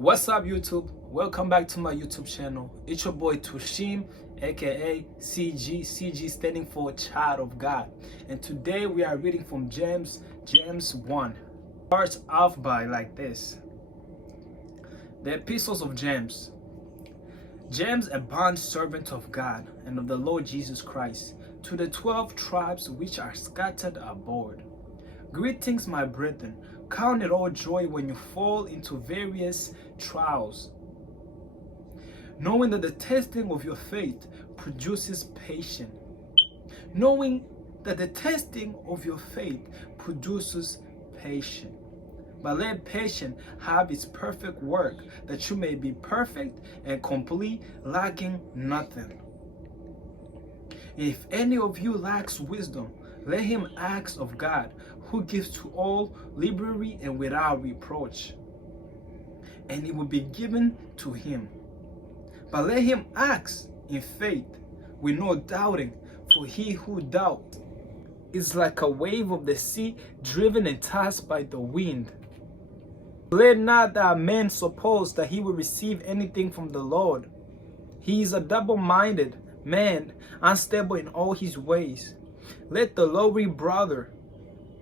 What's up, YouTube? Welcome back to my YouTube channel. It's your boy Tushim, aka CG. CG standing for Child of God. And today we are reading from James 1. Starts off by like this: the epistles of James. James, a bond servant of God and of the Lord Jesus Christ, to the 12 tribes which are scattered abroad. Greetings, my brethren. Count it all joy when you fall into various trials, knowing that the testing of your faith produces patience. Knowing that the testing of your faith produces patience. But let patience have its perfect work, that you may be perfect and complete, lacking nothing. If any of you lacks wisdom, let him ask of God, who gives to all liberally and without reproach, and it will be given to him. But let him ask in faith, with no doubting, for he who doubts is like a wave of the sea, driven and tossed by the wind. Let not that man suppose that he will receive anything from the Lord. He is a double-minded man, unstable in all his ways. Let the lowly brother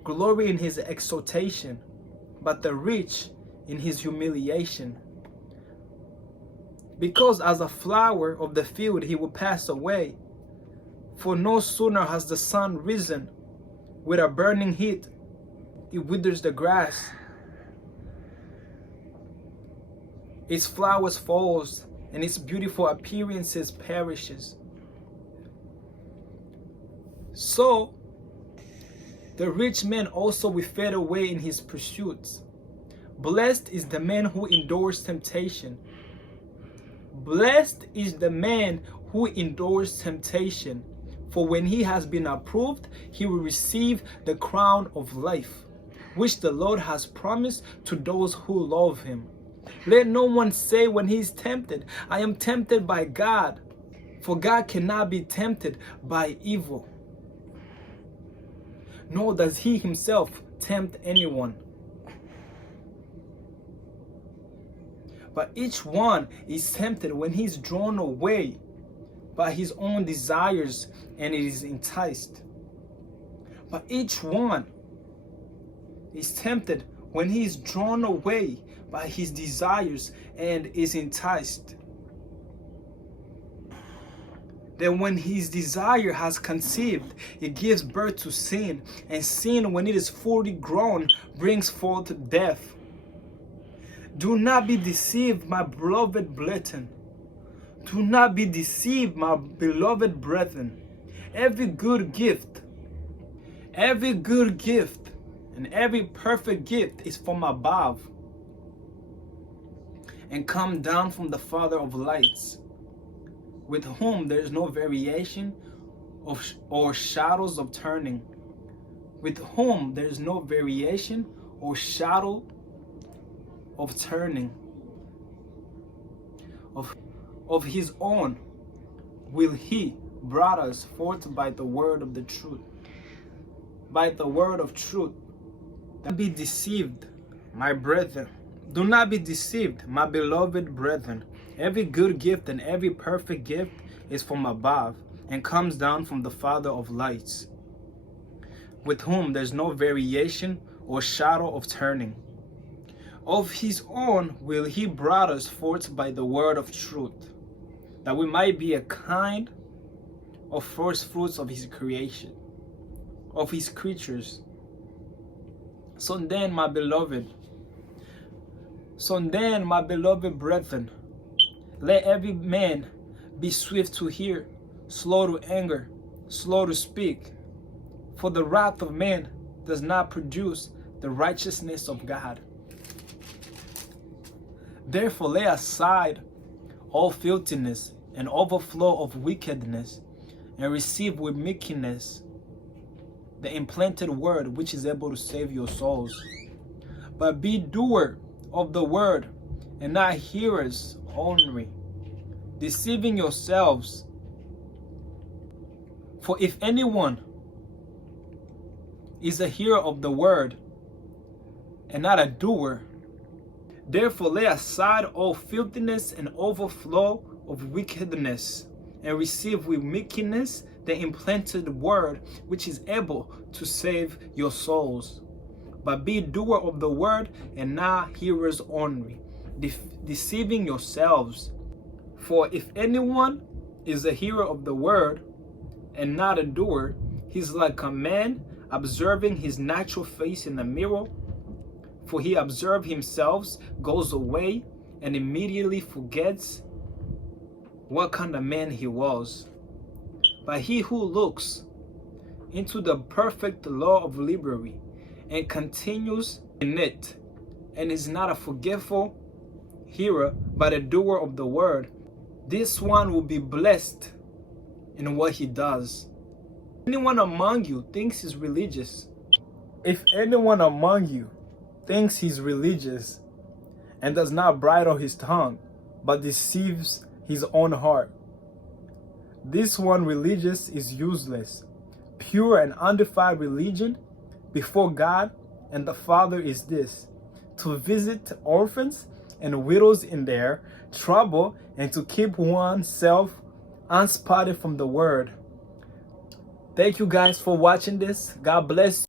glory in his exaltation, but the rich in his humiliation. Because as a flower of the field he will pass away. For no sooner has the sun risen with a burning heat, it withers the grass. Its flowers falls, and its beautiful appearances perishes. So the rich man also will fade away in his pursuits. Blessed is the man who endures temptation. Blessed is the man who endures temptation, for when he has been approved, he will receive the crown of life, which the Lord has promised to those who love him. Let no one say when he is tempted, I am tempted by God, for God cannot be tempted by evil, nor does he himself tempt anyone. But each one is tempted when he is drawn away by his own desires and is enticed. But each one is tempted when he is drawn away by his desires and is enticed. Then when his desire has conceived, it gives birth to sin, and sin, when it is fully grown, brings forth death. Do not be deceived, my beloved brethren. Do not be deceived, my beloved brethren. Every good gift, and every perfect gift is from above, and come down from the Father of lights, with whom there is no variation or shadows of turning. With whom there is no variation or shadow of turning. Of his own will he brought us forth by the word of the truth. By the word of truth. Do not be deceived, my brethren. Do not be deceived, my beloved brethren. Every good gift and every perfect gift is from above, and comes down from the Father of lights, with whom there's no variation or shadow of turning. Of his own will he brought us forth by the word of truth, that we might be a kind of first fruits of his creation, of his creatures. So then, my beloved brethren, let every man be swift to hear, slow to anger, slow to speak. For the wrath of man does not produce the righteousness of God. Therefore lay aside all filthiness and overflow of wickedness, and receive with meekness the implanted word, which is able to save your souls. But be doer of the word, and not hearers only, deceiving yourselves. For if anyone is a hearer of the word and not a doer, Therefore lay aside all filthiness and overflow of wickedness, and receive with meekness the implanted word, which is able to save your souls. But be doer of the word, and not hearers only, deceiving yourselves. For if anyone is a hearer of the word, and not a doer, he's like a man observing his natural face in a mirror. For he observes himself, goes away, and immediately forgets what kind of man he was. But he who looks into the perfect law of liberty, and continues in it, and is not a forgetful hearer, but a doer of the word, this one will be blessed in what he does. Anyone among you thinks he's religious. If anyone among you thinks he's religious and does not bridle his tongue, but deceives his own heart, this one religious is useless. Pure and undefiled religion before God and the Father is this: to visit orphans and widows in their trouble, and to keep oneself unspotted from the word. Thank you guys for watching this. God bless you.